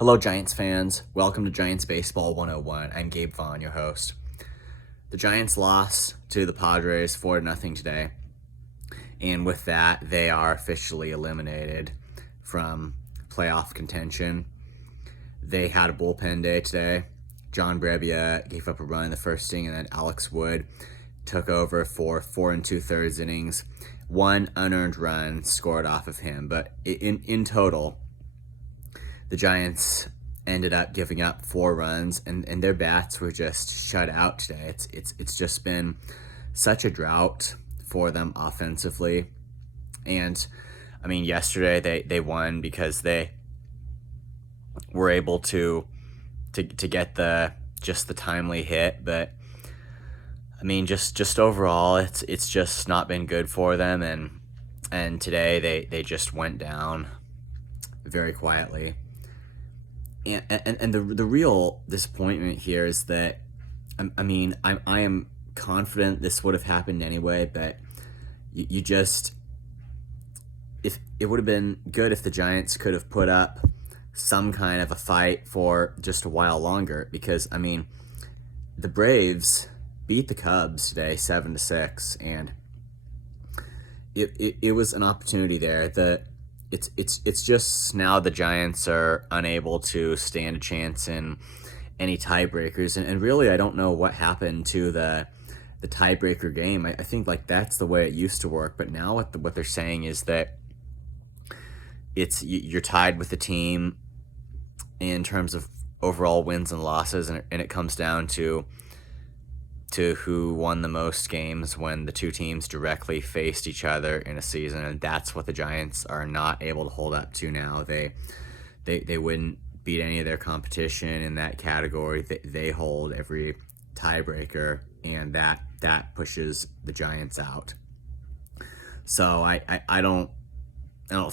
Hello, Giants fans. Welcome to Giants Baseball 101. I'm Gabe Vaughn, your host. The Giants lost to the Padres 4-0 today, and with that, they are officially eliminated from playoff contention. They had a bullpen day today. John Brebbia gave up a run in the first inning, and then Alex Wood took over for 4 2/3 innings. One unearned run scored off of him, but in total, the Giants ended up giving up 4 runs, and their bats were just shut out today. It's just been such a drought for them offensively. And I mean, yesterday they won because they were able to get the timely hit, but I mean, just overall, it's just not been good for them, and today they just went down very quietly. And the real disappointment here is that I am confident this would have happened anyway, but you just, if it would have been good if the Giants could have put up some kind of a fight for just a while longer, because I mean, the Braves beat the Cubs today 7-6, and it was an opportunity there that it's just now the Giants are unable to stand a chance in any tiebreakers, and really I don't know what happened to the tiebreaker game. I think like that's the way it used to work, but now what they're saying is that you're tied with the team in terms of overall wins and losses, and it comes down to who won the most games when the two teams directly faced each other in a season, and that's what the Giants are not able to hold up to now. They wouldn't beat any of their competition in that category. They hold every tiebreaker, and that pushes the Giants out. So I don't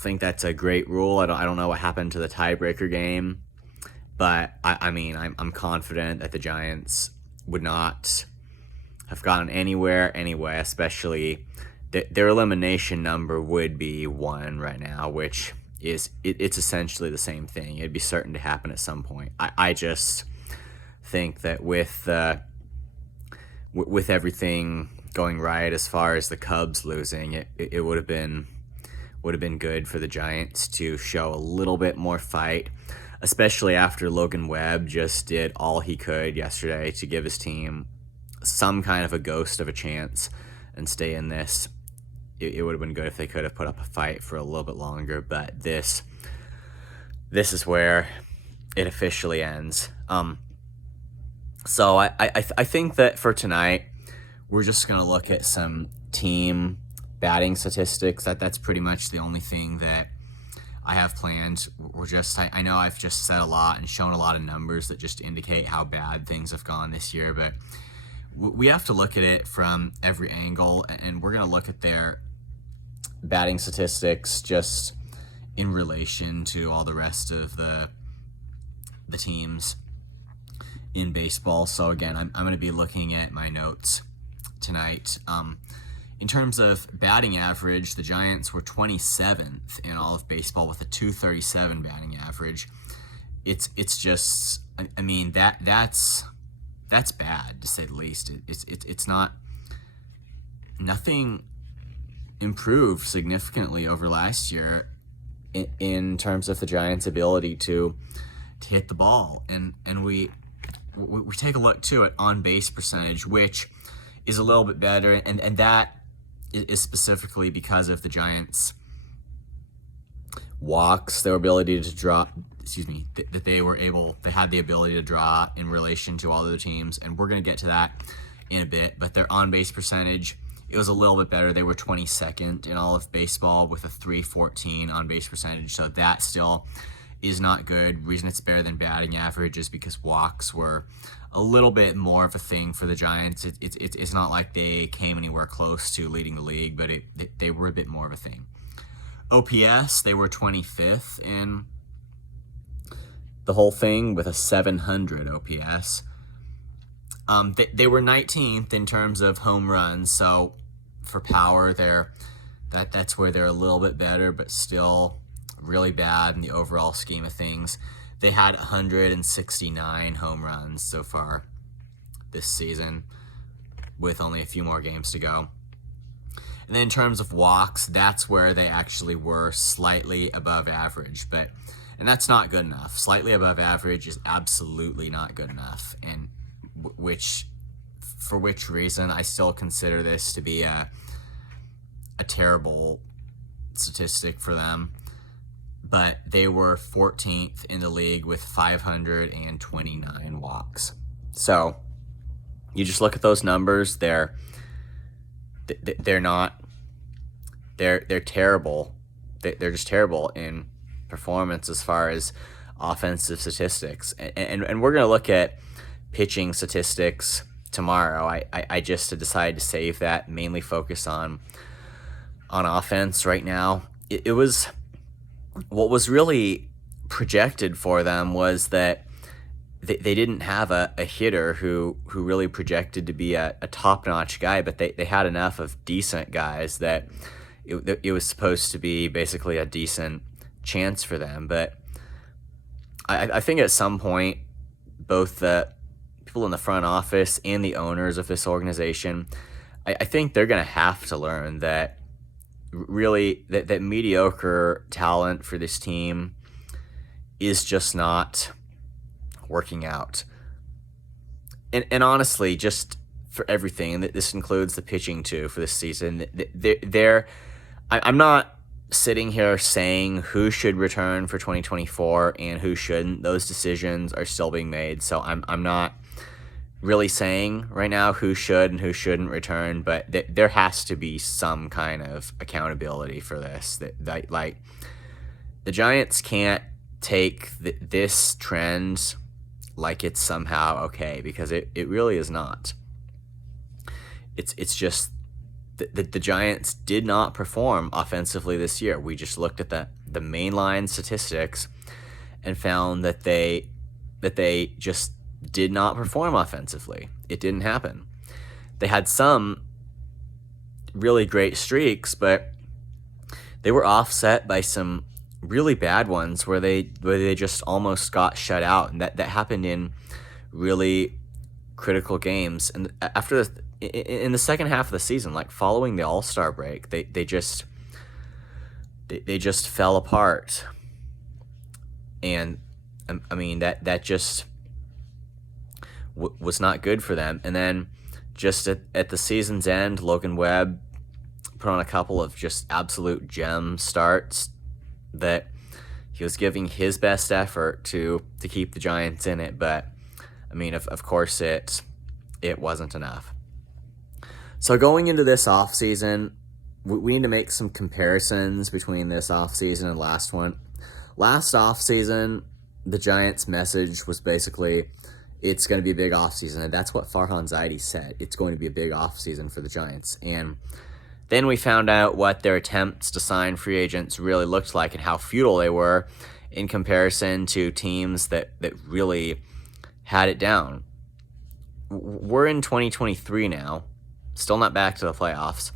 think that's a great rule. I don't know what happened to the tiebreaker game, but I'm confident that the Giants would not have gotten anywhere anyway, especially their elimination number would be 1 right now, which is it's essentially the same thing. It'd be certain to happen at some point. I just think that with everything going right as far as the Cubs losing, it would have been good for the Giants to show a little bit more fight, especially after Logan Webb just did all he could yesterday to give his team some kind of a ghost of a chance and stay in this. It would have been good if they could have put up a fight for a little bit longer, but this is where it officially ends. So I think that for tonight we're just gonna look at some team batting statistics. That's pretty much the only thing that I have planned. I know I've just said a lot and shown a lot of numbers that just indicate how bad things have gone this year, but we have to look at it from every angle, and we're going to look at their batting statistics just in relation to all the rest of the teams in baseball. So again, I'm going to be looking at my notes tonight. In terms of batting average, the Giants were 27th in all of baseball with a .237 batting average. It's just, I mean, that's bad, to say the least. It's not, nothing improved significantly over last year in terms of the Giants' ability to hit the ball, and we take a look too at on base percentage, which is a little bit better, and that is specifically because of the Giants' walks, their ability to draw. That they had the ability to draw in relation to all other teams, and we're going to get to that in a bit. But their on-base percentage, it was a little bit better. They were 22nd in all of baseball with a .314 on-base percentage, so that still is not good. The reason it's better than batting average is because walks were a little bit more of a thing for the Giants. It's not like they came anywhere close to leading the league, but they were a bit more of a thing. OPS, they were 25th in the whole thing with a 700 OPS. They were 19th in terms of home runs, so for power, that's where they're a little bit better, but still really bad in the overall scheme of things. They had 169 home runs so far this season, with only a few more games to go. And then in terms of walks, that's where they actually were slightly above average. And that's not good enough. Slightly above average is absolutely not good enough. And for which reason, I still consider this to be a terrible statistic for them. But they were 14th in the league with 529 walks. So you just look at those numbers. They're terrible. They're just terrible in performance as far as offensive statistics. And we're going to look at pitching statistics tomorrow. I just decided to save that, mainly focus on offense right now. It was what was really projected for them was that they didn't have a hitter who really projected to be a top-notch guy, but they had enough of decent guys that it was supposed to be basically a decent chance for them. But I think at some point, both the people in the front office and the owners of this organization, I think they're going to have to learn that really that mediocre talent for this team is just not working out. And honestly, just for everything, and this includes the pitching too for this season, I'm not sitting here saying who should return for 2024 and who shouldn't. Those decisions are still being made. So I'm not really saying right now who should and who shouldn't return, but there has to be some kind of accountability for this. That like the Giants can't take this trend like it's somehow okay, because it really is not. It's just the Giants did not perform offensively this year. We just looked at the mainline statistics and found that they just did not perform offensively. It didn't happen. They had some really great streaks, but they were offset by some really bad ones where they just almost got shut out, and that happened in really critical games. And after in the second half of the season, like following the All-Star break, they just fell apart. And I mean that just was not good for them. And then just at the season's end, Logan Webb put on a couple of just absolute gem starts that he was giving his best effort to keep the Giants in it. But I mean, of course it wasn't enough. So going into this offseason, we need to make some comparisons between this offseason and last one. Last offseason, the Giants' message was basically, it's going to be a big offseason, and that's what Farhan Zaidi said. It's going to be a big offseason for the Giants. And then we found out what their attempts to sign free agents really looked like and how futile they were in comparison to teams that really had it down. We're in 2023 now, still not back to the playoffs.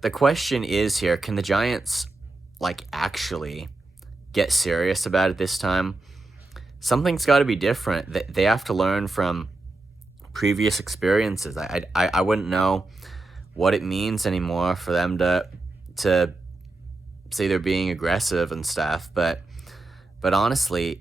The question is here, can the Giants actually get serious about it this time? Something's got to be different. They have to learn from previous experiences. I wouldn't know what it means anymore for them to say they're being aggressive and stuff, but honestly,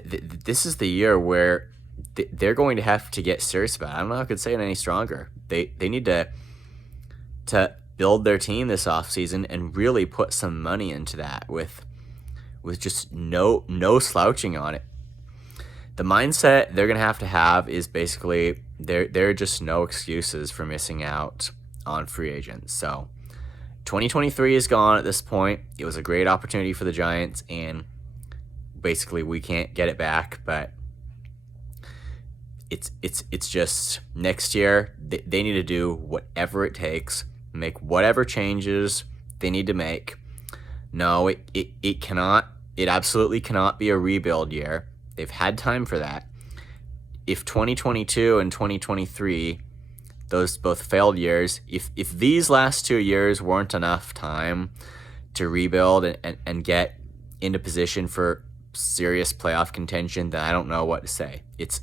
this is the year where they're going to have to get serious about it. I don't know if I could say it any stronger. They need to build their team this offseason and really put some money into that with just no slouching on it. The mindset they're going to have is basically there are just no excuses for missing out on free agents. So 2023 is gone at this point. It was a great opportunity for the Giants, and basically we can't get it back, but it's just next year they need to do whatever it takes, make whatever changes they need to make. No, it absolutely cannot be a rebuild year. They've had time for that. If 2022 and 2023, those both failed years, if these last 2 years weren't enough time to rebuild and get into position for serious playoff contention, then I don't know what to say. It's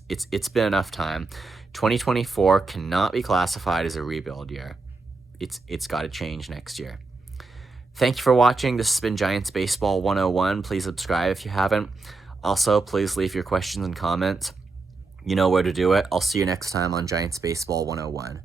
been enough time. 2024 cannot be classified as a rebuild year. It's got to change next year. Thank you for watching. This has been Giants Baseball 101. Please subscribe if you haven't. Also, please leave your questions and comments. You know where to do it. I'll see you next time on Giants Baseball 101.